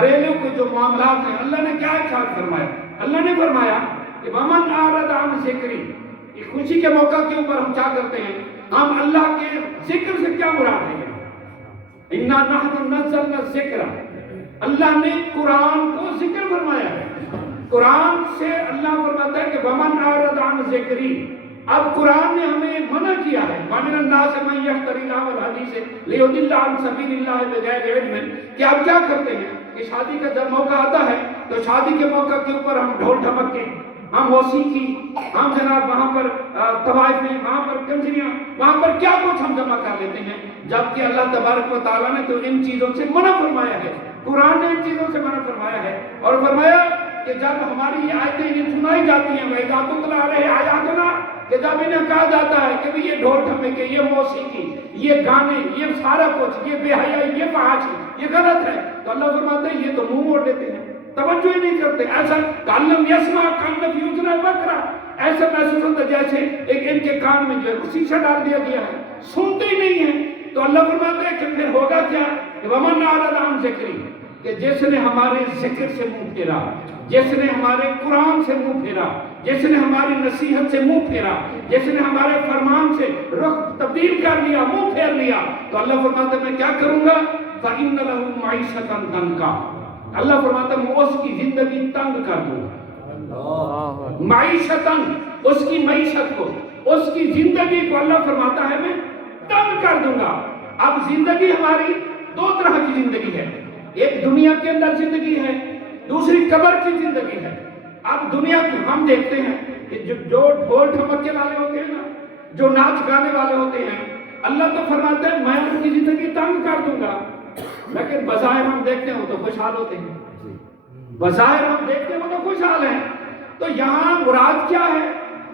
گھریلو کے جو معاملات ہیں اللہ نے کیا ارشاد فرمایا؟ اللہ نے فرمایا کہ ومن اعرض عن ذکری، خوشی کے موقع کے اوپر ہم کیا کرتے ہیں؟ ہم اللہ کے ذکر سے کیا مراد ہے؟ اِنَّا نَحْنُ نَزَّلْنَا الذِّکْرَ، اللہ نے قرآن کو ذکر فرمایا ہے۔ قرآن سے اللہ فرماتا ہے کہ ومن اعرض عن ذکری، اب قرآن نے ہمیں منع کیا ہے وَمِنَ النَّاسِ مَن يَشْتَرِي لَهْوَ الْحَدِيثِ لِيُضِلَّ عَن سَبِيلِ اللَّهِ بِغَيْرِ عِلْمٍ، کہ اب کیا کرتے ہیں کہ شادی کا جب موقع آتا ہے تو شادی کے موقع کے اوپر ہم ڈھول ڈھمکے، ہم موسیقی، ہم جناب وہاں پر طوائف میں، وہاں پر کنجریاں، وہاں پر کیا کچھ ہم جمع کر لیتے ہیں، جبکہ اللہ تبارک و تعالیٰ نے تو ان چیزوں سے منع فرمایا ہے۔ قرآن نے ان چیزوں سے منع فرمایا ہے اور فرمایا کہ جب ہماری یہ آیتیں انہیں سنائی جاتی ہیں وَإِذَا تُتْلَىٰ عَلَيْهِ آیَاتُنَا، کہ جب انہیں کہا جاتا ہے کہ یہ ڈھول ڈھمکے، یہ موسیقی، یہ گانے، یہ سارا کچھ، یہ بے حیائی، یہ فحاشی، یہ غلط ہے، تو اللہ فرماتے ہیں یہ تو منہ موڑ دیتے ہیں، توجہ ہی نہیں کرتے، ایسا کَأَلَّمْ يَسْمَعْ كَأَنَّ فِي أُذُنَيْهِ وَقْرًا، ایسا محسوس ہوتا جیسے ایک ان کے کان میں جو ہے شیشہ ڈال دیا گیا ہے، سنتے ہی نہیں ہیں۔ تو اللہ فرماتے ہیں کہ پھر ہوگا کیا کہ وَمَنْ أَعْرَضَ عَنْ ذِکْرِی، کہ جس نے ہمارے ذکر سے منہ پھیرا، جس نے ہمارے قرآن سے منہ پھیرا، جس نے ہماری نصیحت سے منہ پھیرا، جس نے ہمارے فرمان سے رخ تبدیل کر لیا، منہ پھیر لیا، تو اللہ فرماتا ہے میں کیا کروں گا؟ فَإِنَّ لَهُ مَعِيشَةً ضَنْكًا، اللہ فرماتا ہے میں اس کی زندگی تنگ کر دوں گا۔ معیشتاً، اس کی معیشت کو، اس کی زندگی کو اللہ فرماتا ہے میں تنگ کر دوں گا۔ اب زندگی ہماری دو طرح کی زندگی ہے، ایک دنیا کے اندر زندگی ہے، دوسری قبر کی زندگی ہے۔ اب دنیا کی ہم دیکھتے ہیں کہ جو ڈھول ڈھمکے والے ہوتے ہیں نا، جو ناچ گانے والے ہوتے ہیں، اللہ تو فرماتا ہے میں ان کی زندگی تنگ کر دوں گا، لیکن بظاہر ہم دیکھتے ہیں وہ تو خوشحال ہوتے ہیں، بظاہر ہم دیکھتے ہیں وہ تو خوشحال ہیں۔ تو یہاں مراد کیا ہے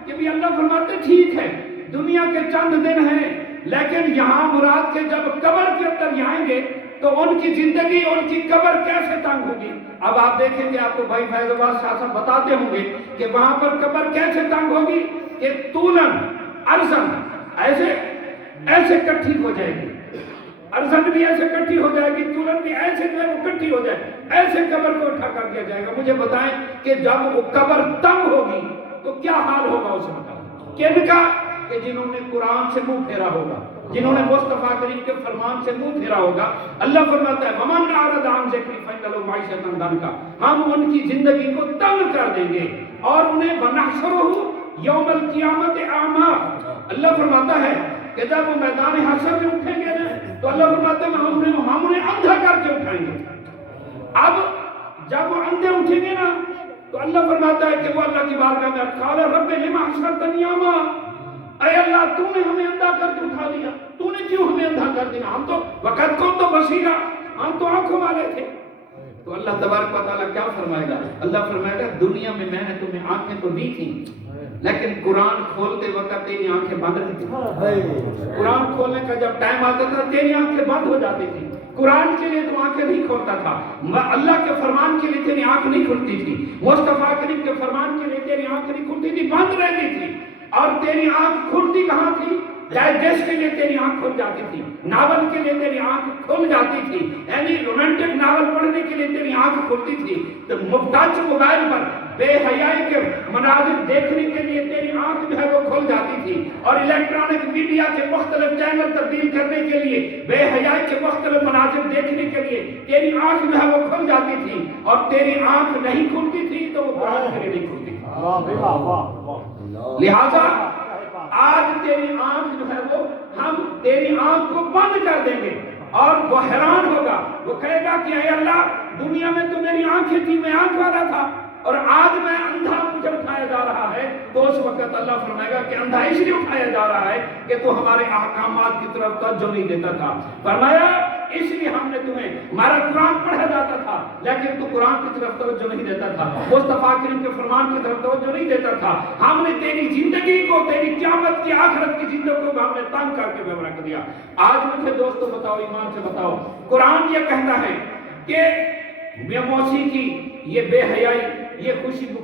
کہ بھی اللہ فرماتے ہیں ٹھیک ہے دنیا کے چند دن ہیں، لیکن یہاں مراد کے جب قبر کے اندر آئیں گے تو ان کی زندگی، ان کی قبر کیسے تنگ ہوگی۔ اب آپ دیکھیں گے، آپ کو بھائی فیض آباد شاہ صاحب بتاتے ہوں گے کہ وہاں پر قبر کیسے تنگ ہوگی کہ طولن ارزن ایسے کٹھی ہو جائے گی، ارزن بھی ایسے کٹھی ہو جائے گی، طولن بھی ایسے جو ہے وہ کٹھی ہو جائے، ایسے قبر کو اٹھا کر دیا جائے گا۔ مجھے بتائیں کہ جب وہ قبر تنگ ہوگی تو کیا حال ہوگا اس وقت؟ کن کا؟ کہ جنہوں نے قرآن سے منہ پھیرا ہوگا، جنہوں نے مصطفیٰ کریم کے فرمان سے منہ پھیرا ہوگا۔ اللہ فرماتا ہے وَمَنْ أَعْرَضَ عَنْ ذِکْرِی فَإِنَّ لَهُ مَعِیشَةً ضَنْكًا، ہم ان کی زندگی کو تنگ کر دیں گے اور انہیں وَنَحْشُرُهُ يَوْمَ الْقِیَامَةِ أَعْمَىٰ، اللہ فرماتا ہے کہ جب وہ میدان حشر میں اٹھیں گے نا تو اللہ فرماتا ہے ہم انہیں اندھا کر کے اٹھائیں گے۔ اب جب وہ اندھے اٹھیں گے نا تو اللہ فرماتا ہے کہ وہ اللہ کی بارگاہ میں قال رب لم حشرتنی اعمیٰ، اے اللہ تو نے ہمیں اندھا کر کے اٹھا دیا، تو نے کیوں ہمیں اندھا کر دیا؟ ہم تو وقت کون تو بصیرہ، ہم تو آنکھوں والے تھے۔ تو اللہ تبارک و تعالیٰ کیا فرمائے گا؟ اللہ فرمائے گا دنیا میں میں نے تمہیں آنکھیں تو دی تھیں لیکن قرآن کھولتے وقت تیری آنکھیں بند رہتی، قرآن کھولنے کا جب ٹائم آتا تھا تیری آنکھیں بند ہو جاتی تھی، قرآن کے لیے تو آنکھیں نہیں کھولتا تھا، اللہ کے فرمان کے لیے تیری آنکھ نہیں کھلتی تھی، مصطفیٰ کریم کے فرمان کے لیے تیری آنکھ نہیں کھلتی تھی، بند رہتی تھی۔ اور تیری آنکھ کھلتی کہاں تھی؟ ڈائجسٹ کے لیے تیری آنکھ کھل جاتی تھی، ناول کے لیے تیری آنکھ کھل جاتی تھی، یعنی رومانٹک ناول پڑھنے کے لیے تیری آنکھ کھلتی تھی، تو ٹچ موبائل پر بے حیائی کے مناظر دیکھنے کے لیے تیری آنکھ جو ہے وہ کھل جاتی تھی، اور الیکٹرانک میڈیا کے مختلف چینل تبدیل کرنے کے لیے بے حیائی کے مختلف مناظر دیکھنے کے لیے تیری آنکھ جو ہے وہ کھل جاتی تھی، اور تیری آنکھ نہیں کھلتی تھی تو وہ قرآن کے لیے نہیں کھلتی تھی۔ لہذا آج تیری آنکھ جو ہے وہ ہم تیری آنکھ کو بند کر دیں گے، اور وہ حیران ہوگا، وہ کہے گا کہ اے اللہ دنیا میں تو میری آنکھیں تھی، میں آنکھ والا تھا، اور آج میں اندھا مجھے اٹھایا جا رہا ہے۔ تو اس وقت اللہ فرمائے گا کہ اندھا اس لیے اٹھایا جا رہا ہے کہ تو ہمارے احکامات کی طرف توجہ نہیں دیتا تھا، فرمایا اس لیے ہم نے تمہیں، ہمارا قرآن پڑھا جاتا تھا لیکن تو قرآن کی طرف توجہ نہیں دیتا تھا، مصطفیٰ کریم کے فرمان کی طرف توجہ نہیں دیتا تھا، ہم نے تیری زندگی کو، تیری قیامت کی آخرت کی زندگی کو ہم نے تنگ کر کے بیوہ رکھ دیا۔ آج مجھے دوستو بتاؤ، ایمان سے بتاؤ، قرآن یہ کہتا ہے کہ یہ موسیقی، یہ بے حیائی، یہ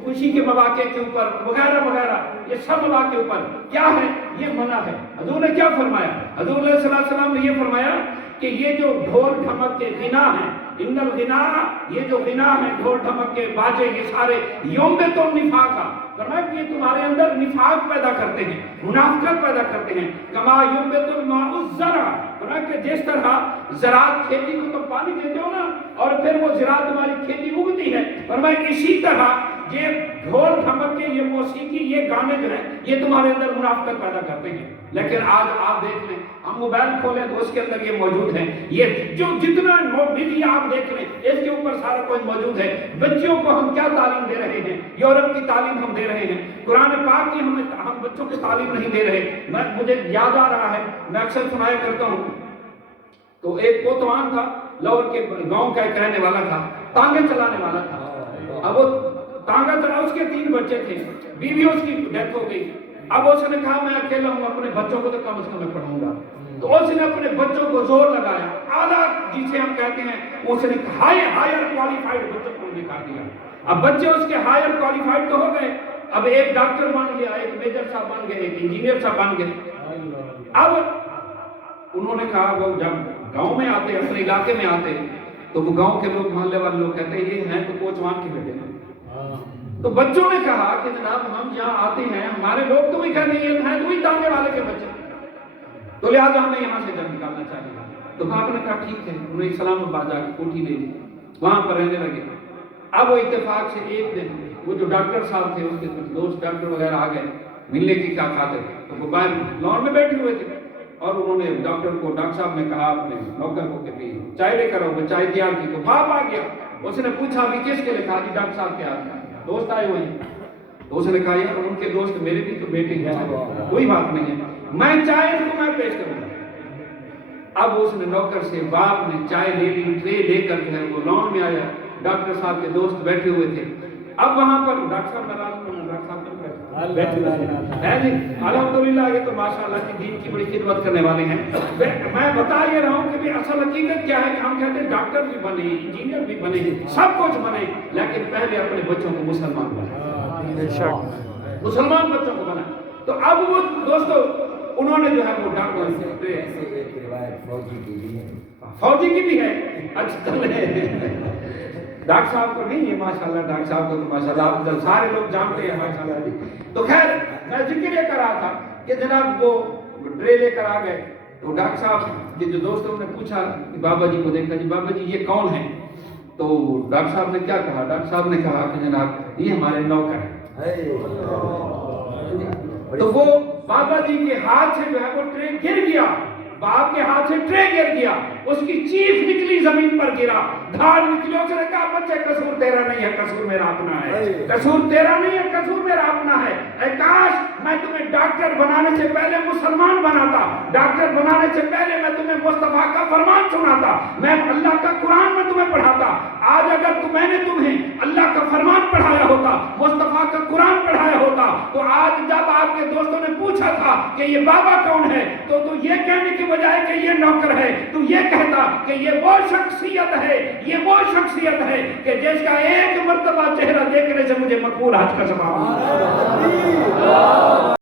خوشی کے مواقع کے اوپر وغیرہ وغیرہ، یہ سب مواقع کے اوپر کیا ہے؟ یہ منع ہے۔ حضور نے کیا فرمایا؟ حضور صلی اللہ علیہ وسلم نے یہ فرمایا کہ یہ جو ڈھول ڈھمک کے غنا ہیں، ان الغنا، یہ جو غنا ہے، ڈھول ڈھمک کے باجے، یہ سارے یومبت النفاق، فرمایا کہ یہ تمہارے اندر نفاق پیدا کرتے ہیں، منافقت پیدا کرتے ہیں، کما یومبت الماء الزرع، فرمایا کہ جس طرح زراعت کھیتی کو تم پانی دیتے ہو نا اور پھر وہ زراعت تمہاری کھیتی اگتی ہے، فرمایا اسی طرح یہ ڈھول ڈھمک کے، یہ موسیقی، یہ گانے جو ہیں یہ تمہارے اندر منافقت پیدا کرتے ہیں۔ لیکن آج آپ دیکھ لیں، ہم موبائل کھولیں تو اس کے اندر یہ موجود ہے، یہ جو جتنا میڈیا آپ دیکھ لیں اس کے اوپر سارا کچھ موجود ہے۔ بچوں کو ہم کیا تعلیم دے رہے ہیں؟ یورپ کی تعلیم ہم دے رہے ہیں، قرآن پاک کی ہم بچوں کو تعلیم نہیں دے رہے۔ مجھے یاد آ رہا ہے، میں اکثر سنایا کرتا ہوں، تو ایک کوتوان تھا، لاہور کے گاؤں کا ایک رہنے والا تھا، ٹانگے چلانے والا تھا۔ اب وہ ٹانگا چلا، اس کے 3 بچے تھے، بیوی اس کی ڈیتھ ہو گئی۔ اب اس نے کہا میں اکیلا ہوں، اپنے بچوں کو تو کم از کم میں پڑھاؤں گا، تو اس نے اپنے بچوں کو زور لگایا، اعلیٰ جسے ہم کہتے ہیں، اس نے ہائر کوالیفائڈ بچوں کو دکھا دیا۔ اب بچے اس کے ہائر کوالیفائڈ تو ہو گئے، اب ایک ڈاکٹر بن گیا، ایک میجر صاحب بن گئے، ایک انجینئر صاحب بن گئے۔ اب انہوں نے کہا وہ جب گاؤں میں آتے، اپنے علاقے میں آتے، تو وہ گاؤں کے لوگ، محلے والے لوگ کہتے ہیں یہ ہیں تو کوچوان کے بیٹے ہیں۔ تو بچوں نے کہا کہ جناب ہم یہاں آتے ہیں، ہمارے لوگ تو بھی کہتے ہیں یہ ہیں تو ہی ٹانگے والے کے بچے، تو لہٰذا ہمیں یہاں سے جب نکالنا چاہیے۔ تو آپ نے کہا ٹھیک ہے، انہیں اسلام آباد جا کے کوٹھی لے لی، وہاں پر رہنے لگے۔ اب وہ اتفاق سے ایک دن وہ جو ڈاکٹر صاحب تھے، اس کے کچھ دوست ڈاکٹر وغیرہ آ گئے ملنے کی کیا خاطر، تو وہ باہر لان میں بیٹھے ہوئے تھے، اور انہوں نے ڈاکٹر صاحب نے کہا اپنے نوکر کو کہ چائے لے کر آؤ، وہ چائے تیار کی، تو باپ آ گیا، اس نے پوچھا ابھی کس کے لیے؟ کہا جی ڈاکٹر صاحب کے آتے دوست آئے ہوئے ہیں۔ تو اس نے کہا یار ان کے دوست میرے بھی تو بیٹے ہیں، کوئی بات نہیں ہے، میں چائے کو میں پیش کروں گا۔ اب اس نے نوکر سے، باپ نے چائے لے لی، ٹرے لے کر جو ہے وہ لان میں آیا، ڈاکٹر صاحب کے دوست بیٹھے ہوئے تھے۔ اب وہاں پر ڈاکٹر صاحب ناراض ہوئے، ڈاکٹر صاحب بیٹھے ہوئے ہیں جی، الحمدللہ یہ تو ماشاءاللہ کی دین کی بڑی خدمت کرنے والے ہیں۔ میں بتا یہ رہا ہوں کہ اصل حقیقت کیا ہے کہ ہم کہتے ہیں ڈاکٹر بھی بنے، انجینئر بھی بنے، سب کچھ بنے، لیکن پہلے اپنے بچوں کو مسلمان بنائیں، مسلمان بچوں کو بنائیں۔ تو اب وہ دوستو انہوں نے جو ہے وہ ڈاکٹر فوجی کی بھی ہے، اچھا ڈاکٹر صاحب کو نہیں ہے ماشاءاللہ، ڈاکٹر صاحب کو ماشاءاللہ آپ سارے لوگ جانتے ہیں ماشاءاللہ جی۔ تو خیر میں ذکر یہ کر رہا تھا کہ جناب وہ ٹرے لے کر آ گئے، تو ڈاکٹر صاحب کے جو دوستوں نے پوچھا کہ بابا جی کو دیکھا، جی بابا جی یہ کون ہیں؟ تو ڈاکٹر صاحب نے کیا کہا؟ ڈاکٹر صاحب نے کہا کہ جناب یہ ہمارے نوکر ہیں۔ تو وہ بابا جی کے ہاتھ سے جو ہے وہ ٹرے گر گیا، باپ کے ہاتھ سے ٹرے گر گیا، اس کی چیخ نکلی، زمین پر گرا، دھاڑ نکلی۔ اس نے کہا بچے قصور تیرا نہیں ہے، قصور میرا اپنا ہے، قصور تیرا نہیں ہے، قصور میرا اپنا ہے۔ اے کاش میں تمہیں ڈاکٹر بنانے سے پہلے مسلمان بناتا، ڈاکٹر بنانے سے پہلے میں تمہیں مصطفیٰ کا فرمان سناتا، میں اللہ کا قرآن میں تمہیں پڑھاتا۔ آج اگر میں نے تمہیں اللہ کا فرمان پڑھایا ہوتا، مصطفیٰ کا قرآن پڑھایا ہوتا، تو آج جب آپ کے دوستوں نے پوچھا تھا کہ یہ بابا کون ہے، تو یہ کہنے کی بجائے کہ یہ نوکر ہے، تو یہ کہتا کہ یہ وہ شخصیت ہے، یہ وہ شخصیت ہے کہ جس کا ایک مرتبہ چہرہ دیکھنے سے مجھے مقبول حج کا ثواب